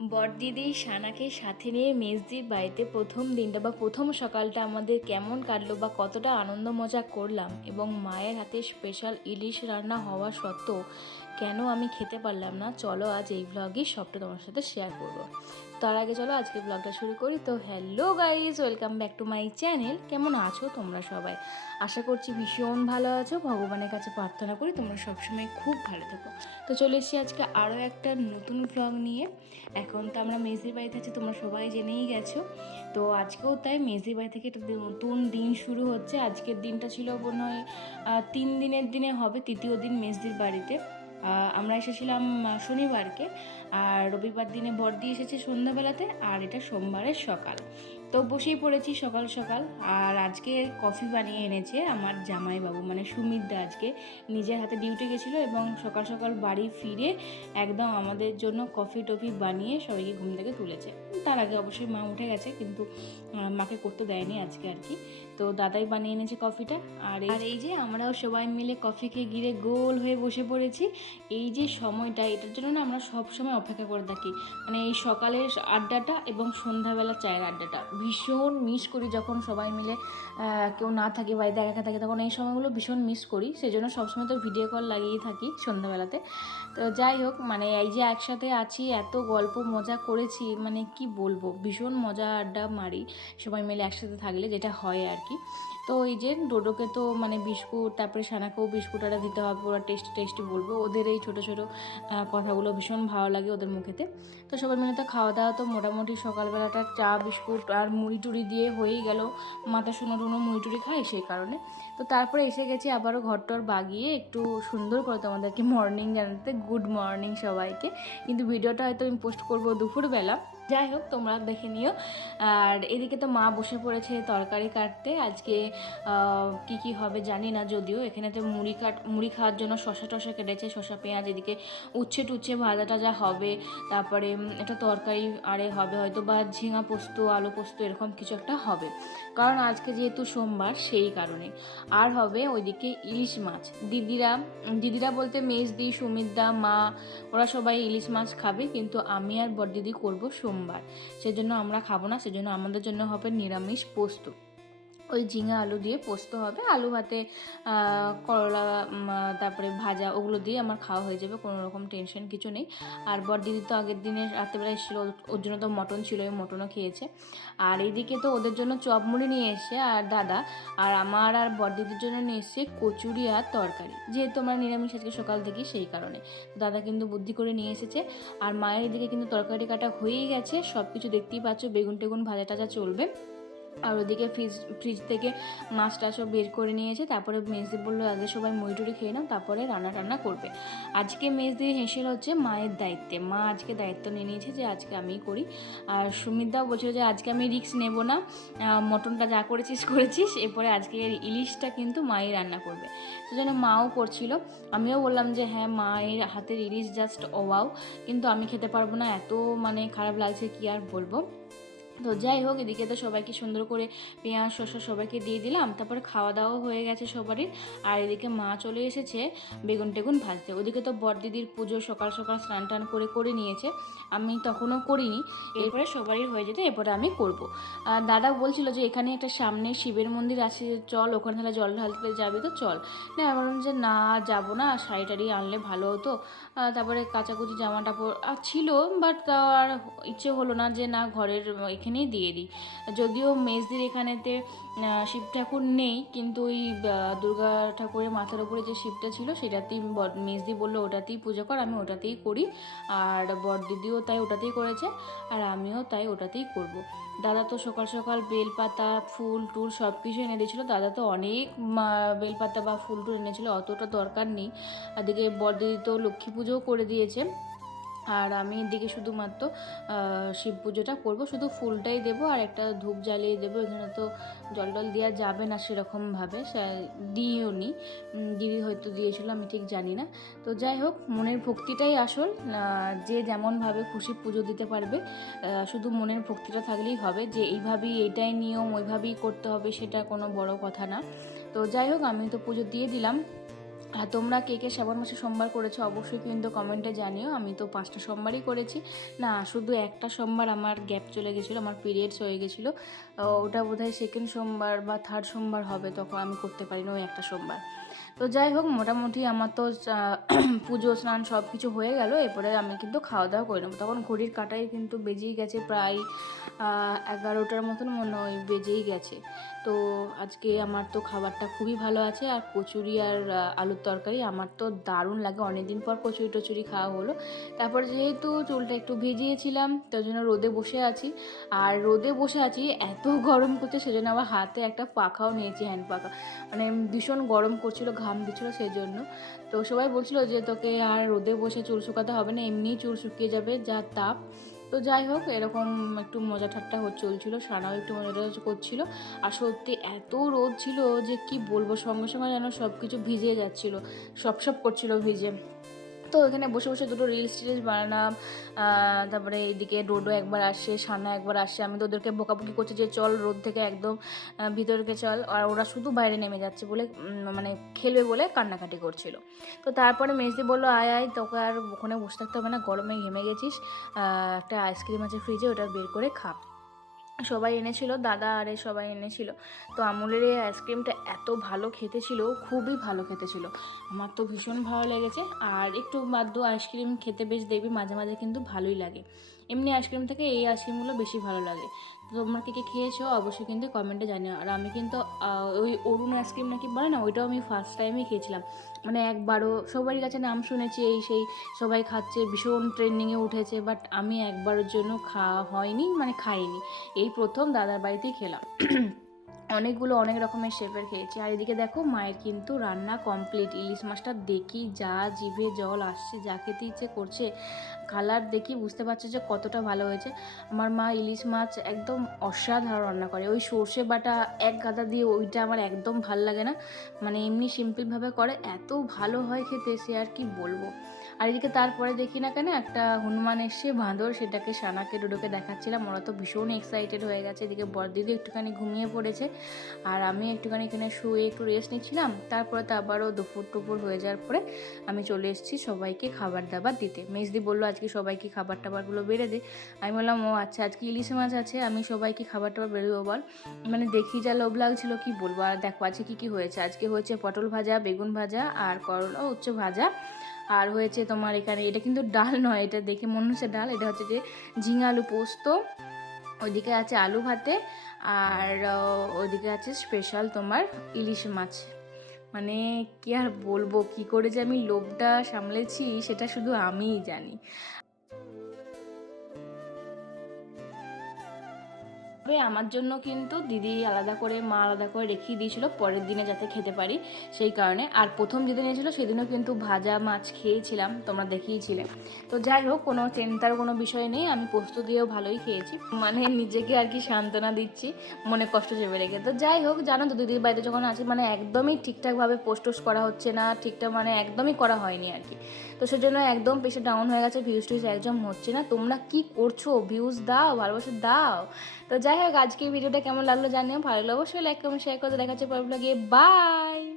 বড়দিদি সানাকে সাথে নিয়ে মেজদির বাড়িতে প্রথম দিনটা বা প্রথম সকালটা আমাদের কেমন কাটলো বা কতটা আনন্দ মজা করলাম এবং মায়ের হাতে স্পেশাল ইলিশ রান্না হওয়া সত্ত্বেও কেন আমি খেতে পারলাম না, চলো আজ এই ব্লগে সবটা তোমার সাথে শেয়ার করবো। তার আগে চলো আজকে ব্লগটা শুরু করি। তো hello guys, welcome back to my channel. কেমন আছো তোমরা সবাই? আশা করছি ভীষণ ভালো আছো। ভগবানের কাছে প্রার্থনা করি তোমরা সবসময় খুব ভালো থেকো। তো চলে এসেছি আজকে আরও একটা নতুন ব্লগ নিয়ে। এখন তো আমরা মেজদির বাড়িতে আছি, তোমরা সবাই জেনেই গেছো। তো আজকেও তাই মেজদির বাড়ি থেকে একটা নতুন দিন শুরু হচ্ছে। আজকের দিনটা ছিল মনে হয় 3 দিনের দিনে হবে তৃতীয় দিন মেজদির বাড়িতে। আমরা এসেছিলাম শনিবারকে, আর রবিবার দিনে বড়দি এসেছে সন্ধ্যাবেলাতে, আর এটা সোমবারের সকাল। তো বসেই পড়েছি সকাল সকাল। আর আজকে কফি বানিয়ে এনেছে আমার জামাইবাবু, মানে সুমিতদা আজকে নিজের হাতে ডিউটি গেছিলো এবং সকাল সকাল বাড়ি ফিরে একদম আমাদের জন্য কফি টফি বানিয়ে সবাইকে ঘুম থেকে তুলেছে। তার আগে অবশ্যই মা উঠে গেছে, কিন্তু মাকে করতে দেয়নি আজকে আর কি। তো দাদাই বানিয়ে এনেছে কফিটা। আর এই যে আমরাও সবাই মিলে কফিকে ঘিরে গোল হয়ে বসে পড়েছি। এই যে সময়টা, এটার জন্য না আমরা সব সময় অপেক্ষা করে থাকি। মানে এই সকালের আড্ডাটা এবং সন্ধ্যাবেলা চায়ের আড্ডাটা ভীষণ মিস করি। যখন সবাই মিলে কেউ না থাকে, বাড়িতে একা থাকে, তখন এই সময়গুলো ভীষণ মিস করি। সেই জন্য সবসময় তো ভিডিও কল লাগিয়েই থাকি সন্ধ্যাবেলাতে। তো যাই হোক, মানে এই যে একসাথে আছি, এত গল্প মজা করেছি, মানে কি বলবো, ভীষণ মজা আড্ডা মারি সবাই মিলে একসাথে থাকলে, যেটা হয় আর কি। তো এই যে ডোডোকে তো মানে বিস্কুট, তারপরে সানাকেও বিস্কুট একটা দিতে হবে, ওরা টেস্টি টেস্টি বলবো। ওদের এই ছোটো ছোটো কথাগুলো ভীষণ ভালো লাগে ওদের মুখেতে। তো সবাই মিলে তো খাওয়া দাওয়া তো মোটামুটি সকালবেলাটা চা বিস্কুট আর মুড়ি টুড়ি দিয়ে হয়েই গেল। মাথা শুনো টুনো মুড়ি টুড়ি খাই সেই কারণে। তো তারপরে এসে গেছি আবারও ঘরটর বাগিয়ে একটু সুন্দর করে তোমাদেরকে মর্নিং জানাতে। গুড মর্নিং সবাইকে। কিন্তু ভিডিওটা হয়তো আমি পোস্ট করবো দুপুরবেলা, যাই হোক তোমরা দেখে নিও। আর এদিকে তো মা বসে পড়েছে তরকারি কাটতে। আজকে কি কি হবে জানি না, যদিও এখানে তো মুড়ি খাওয়ার জন্য শশা টশা কেটেছে, শশা পেঁয়াজ, এদিকে উচ্ছে টুচ্ছে ভাজা টাজা হবে। তারপরে একটা তরকারি আরে হবে হয়তো, বা ঝিঙা পোস্ত, আলু পোস্ত, এরকম কিছু একটা হবে, কারণ আজকে যেহেতু সোমবার সেই কারণে। আর হবে ওইদিকে ইলিশ মাছ। দিদিরা বলতে মেজদি, সুমিতদা, মা, ওরা সবাই ইলিশ মাছ খাবে, কিন্তু আমি আর বড়দিদি করবো সোমবার, সেজন্য আমরা খাবো না। সেজন্য আমাদের জন্য হবে নিরামিষ পোস্ত। ওই ঝিঙা আলু দিয়ে পোস্ত হবে, আলু ভাতে করলা, তারপরে ভাজা, ওগুলো দিয়ে আমার খাওয়া হয়ে যাবে, কোনো রকম টেনশন কিছু নেই। আর বড়দিদি তো আগের দিনের রাত্রেবেলা এসেছিলো, ওর জন্য তো মটন ছিল, ওই মটনও খেয়েছে। আর এইদিকে তো ওদের জন্য চপ মুড়ি নিয়ে এসছে আর দাদা, আর আমার আর বড়দিদির জন্য নিয়ে এসছে কচুরি আর তরকারি, যেহেতু আমরা নিরামিষ আজকে সকাল থেকে সেই কারণে। দাদা কিন্তু বুদ্ধি করে নিয়ে এসেছে। আর মায়ের এদিকে কিন্তু তরকারি কাটা হয়েই গেছে, সব কিছু দেখতেই পাচ্ছ, বেগুন টেগুন ভাজা টাজা চলবে। আর ওদিকে ফ্রিজ থেকে মাছ টাছও বের করে নিয়েছে। তারপরে মেজদি বললো আগে সবাই মুড়ি টুড়ি খেয়ে নাও, তারপরে রান্না টান্না করবে। আজকে মেজদি হেসেল হচ্ছে মায়ের দায়িত্বে, মা আজকে দায়িত্ব নিয়ে নিয়েছে যে আজকে আমিই করি। আর সুমিতদাও বলছিল যে আজকে আমি রিস্ক নেব না, মটনটা যা করেছিস, এরপরে আজকে ইলিশটা কিন্তু মাই রান্না করবে। সেজন্য মাও করছিল। আমিও বললাম যে হ্যাঁ, মায়ের হাতের ইলিশ জাস্ট ওয়াও, কিন্তু আমি খেতে পারবো না, এত মানে খারাপ লাগছে কি আর বলবো। তো যাই হোক, এদিকে তো সবাইকে সুন্দর করে পেঁয়াজ শসা সবাইকে দিয়ে দিলাম, তারপরে খাওয়া দাওয়া হয়ে গেছে সবারই। আর এদিকে মা চলে এসেছে বেগুন টেগুন ভাজতে। ওদিকে তো বড়দিদির পুজো সকাল সকাল স্নান টান করে নিয়েছে, আমি তখনও করিনি। এরপরে সবারই হয়ে যেতে এরপরে আমি করব। দাদা বলছিল যে এখানে একটা সামনে শিবের মন্দির আছে, চল ওখানে তাহলে জল ঢালতে যাবি, তো চল। না, আমি বললাম যে না, যাবো না, শাড়ি টাড়ি আনলে ভালো হতো। তারপরে কাচাকুচি জামা টাপড় ছিল, বাট আর ইচ্ছে হলো না যে না, ঘরের এখানেই দিয়ে দিই। যদিও মেজদির এখানেতে শিব ঠাকুর নেই, কিন্তু ওই দুর্গা ঠাকুরের মাথার উপরে যে শিবটা ছিল সেটাতেই মেজদি বললো ওটাতেই পুজো কর, আমি ওটাতেই করি। আর বড়দিদিও তাই ওটাতেই করেছে, আর আমিও তাই ওটাতেই করব। দাদা তো সকাল সকাল বেলপাতা ফুল টুল সব কিছু এনে দিয়েছিলো। দাদা তো অনেক বেলপাতা বা ফুল টুল এনেছিলো, অতটা দরকার নেই। এদিকে বড়দিদি তো লক্ষ্মী পুজোও করে দিয়েছে। আর আমি এদিকে শুধুমাত্র শিব পুজোটা করবো, শুধু ফুলটাই দেবো আর একটা ধূপ জ্বালিয়ে দেবো। এখানে তো জল টল দেওয়া যাবে না সেরকমভাবে, দিইও নি, দিদি হয়তো দিয়েছিল, আমি ঠিক জানি না। তো যাই হোক, মনের ভক্তিটাই আসল। যে যেমনভাবে খুশি পুজো দিতে পারবে, শুধু মনের ভক্তিটা থাকলেই হবে। যে এইভাবেই এইটাই নিয়ম, ওইভাবেই করতে হবে, সেটা কোনো বড় কথা না। তো যাই হোক, আমি তো পুজো দিয়ে দিলাম। আর তোমরা কে কে শ্রাবণ মাসে সোমবার করেছো অবশ্যই কিন্তু কমেন্টে জানিও। আমি তো 5টা সোমবারই করেছি, না শুধু একটা সোমবার আমার গ্যাপ চলে গেছিলো, আমার পিরিয়ডস হয়ে গেছিলো। ওটা বোধহয় সেকেন্ড সোমবার বা থার্ড সোমবার হবে, তখন আমি করতে পারি না ওই একটা সোমবার। তো যাই হোক, মোটামুটি আমার তো পুজো স্নান সব কিছু হয়ে গেল। এরপরে আমি কিন্তু খাওয়া দাওয়া করে নেবো। তখন ঘড়ির কাঁটায় কিন্তু বেজেই গেছে প্রায় 11টার মতন মনে হয় বেজেই গেছে। তো আজকে আমার তো খাবারটা খুবই ভালো আছে, আর কচুরি আর আলুর তরকারি আমার তো দারুণ লাগে। অনেকদিন পর কচুরি টচুরি খাওয়া হলো। তারপর যেহেতু চুলটা একটু ভিজিয়েছিলাম তার জন্য রোদে বসে আছি, আর রোদে বসে আছি এত গরম করছে সেজন্য আবার হাতে একটা পাখাও নিয়েছি, হ্যান্ড পাখা। মানে ভীষণ গরম করছিল, ঘাম দিচ্ছিলো সেই জন্য। তো সবাই বলছিল যে তোকে আর রোদে বসে চুল শুকাতে হবে না, এমনিই চুল শুকিয়ে যাবে যা তাপ। তো যাই হোক, এরকম একটু মজা ঠাট্টা চলছিল, সানাও একটু মজা টজা করছিল। আর সত্যি এত রোদ ছিল যে কি বলবো, সঙ্গে সঙ্গে যেন সব কিছু ভিজে যাচ্ছিলো, সব করছিল ভিজে। তো এখানে বসে বসে দুটো রিলস টিলস বানালাম। তারপরে এইদিকে ডোডো একবার আসে, সানা একবার আসে। আমি তো ওদেরকে বকাবকি করছি যে চল রোদ থেকে একদম ভিতরকে চল, আর ওরা শুধু বাইরে নেমে যাচ্ছে বলে মানে খেলবে বলে কান্নাকাটি করছিল। তো তারপরে মেজদি বললো আয় আয়, তোকে আর ওখানে বসে থাকতে হবে না, গরমে ঘেমে গেছিস, একটা আইসক্রিম আছে ফ্রিজে, ওটা বের করে খা। সবাই এনেছিল, দাদা আরে সবাই এনেছিল। তো আমুলের এই আইসক্রিমটা এত ভালো খেতে ছিল, খুবই ভালো খেতে ছিল, আমার তো ভীষণ ভালো লেগেছে। আর একটু বাধ্য আইসক্রিম খেতে বেশ দেখবি মাঝে মাঝে কিন্তু ভালোই লাগে, এমনি আইসক্রিম থেকে এই আইসক্রিমগুলো বেশি ভালো লাগে। তো তোমরা কে কে খেয়েছো অবশ্যই কিন্তু কমেন্টে জানিও। আর আমি কিন্তু ওই অরুণ আইসক্রিম নাকি বলে না, ওইটাও আমি ফার্স্ট টাইমই খেয়েছিলাম। মানে একবারও সবারই কাছে নাম শুনেছি এই সেই, সবাই খাচ্ছে, ভীষণ ট্রেন্ডিংয়ে উঠেছে, বাট আমি একবারের জন্য খাওয়া হয়নি, মানে খাইনি। এই প্রথম দাদার বাড়িতেই খেলাম। অনেকগুলো অনেক রকমের শেপের খেয়েছি। আর এদিকে দেখো মায়ের কিন্তু রান্না কমপ্লিট। ইলিশ মাছটা দেখি যা জিভে জল আসছে, যা খেতে ইচ্ছে করছে, কালার দেখি বুঝতে পারছে যে কতটা ভালো হয়েছে। আমার মা ইলিশ মাছ একদম অসাধারণ রান্না করে, ওই সর্ষে বাটা এক গাদা দিয়ে ওইটা আমার একদম ভাল লাগে না, মানে এমনি সিম্পলভাবে করে এত ভালো হয় খেতে, সে আর কি বলবো। আর এদিকে তারপরে দেখি না কেন একটা হনুমান এসে বাঁদর, সেটাকে সানাকে ডোডোকে দেখাচ্ছিলাম, ওরা তো ভীষণ এক্সাইটেড হয়ে গেছে। এদিকে বড়দিদি একটুখানি ঘুমিয়ে পড়েছে, আর আমি একটুখানি এখানে শুয়ে একটু রেস্ট নিচ্ছিলাম। তারপরে তো আবারও দুপুর হয়ে যাওয়ার পরে আমি চলে এসেছি সবাইকে খাবার দাবার দিতে। মেজদি বললো আজকে সবাইকে খাবার টাবারগুলো বেড়ে দে। আমি বললাম ও আচ্ছা, আজকে ইলিশ মাছ আছে, আমি সবাইকে খাবার টাবার বেড়ে দেবো বল। মানে দেখি যা লোভ লাগছিল কি বলবো। আর দেখো আজকে কী কী হয়েছে, আজকে হয়েছে পটল ভাজা, বেগুন ভাজা, আর করলা উচ্ছে ভাজা। আর হয়েছে তোমার এখানে, এটা কিন্তু ডাল নয়, এটা দেখে মনে হচ্ছে ডাল, এটা হচ্ছে যে ঝিঙে আলু পোস্ত। ওইদিকে আছে আলু ভাতে, আর ওইদিকে আছে স্পেশাল তোমার ইলিশ মাছ। মানে কি আর বলবো, কি করে যে আমি লোভটা সামলেছি সেটা শুধু আমিই জানি। তবে আমার জন্য কিন্তু দিদি আলাদা করে, মা আলাদা করে রেখেই দিয়েছিল পরের দিনে যাতে খেতে পারি, সেই কারণে। আর প্রথম যেদিন এসেছিল সেদিনও কিন্তু ভাজা মাছ খেয়েছিলাম, তোমরা দেখিয়েছিলে। তো যাই হোক, কোনো চিন্তার কোনো বিষয় নেই, আমি পোস্ত দিয়েও ভালোই খেয়েছি, মানে নিজেকে আর কি সান্ত্বনা দিচ্ছি মনে কষ্ট চেপে রেখে। তো যাই হোক, জানো তো দিদির বাড়িতে যখন আছে মানে একদমই ঠিকঠাকভাবে পোস্ট করা হচ্ছে না, ঠিকঠাক মানে একদমই করা হয়নি আর কি। তো সেজন্য একদম পেশে ডাউন হয়ে গেছে, ভিউজ টিউজ একদম হচ্ছে না। তোমরা কি করছো, ভিউজ দাও, ভালোবাসা দাও। তো যাই হোক, আজকে ভিডিওটা কেমন লাগলো জানিও, ভালো লাগলে অবশ্যই লাইক কমেন্ট শেয়ার করে দেখাচ্ছে পরে ব্লগে। বাই।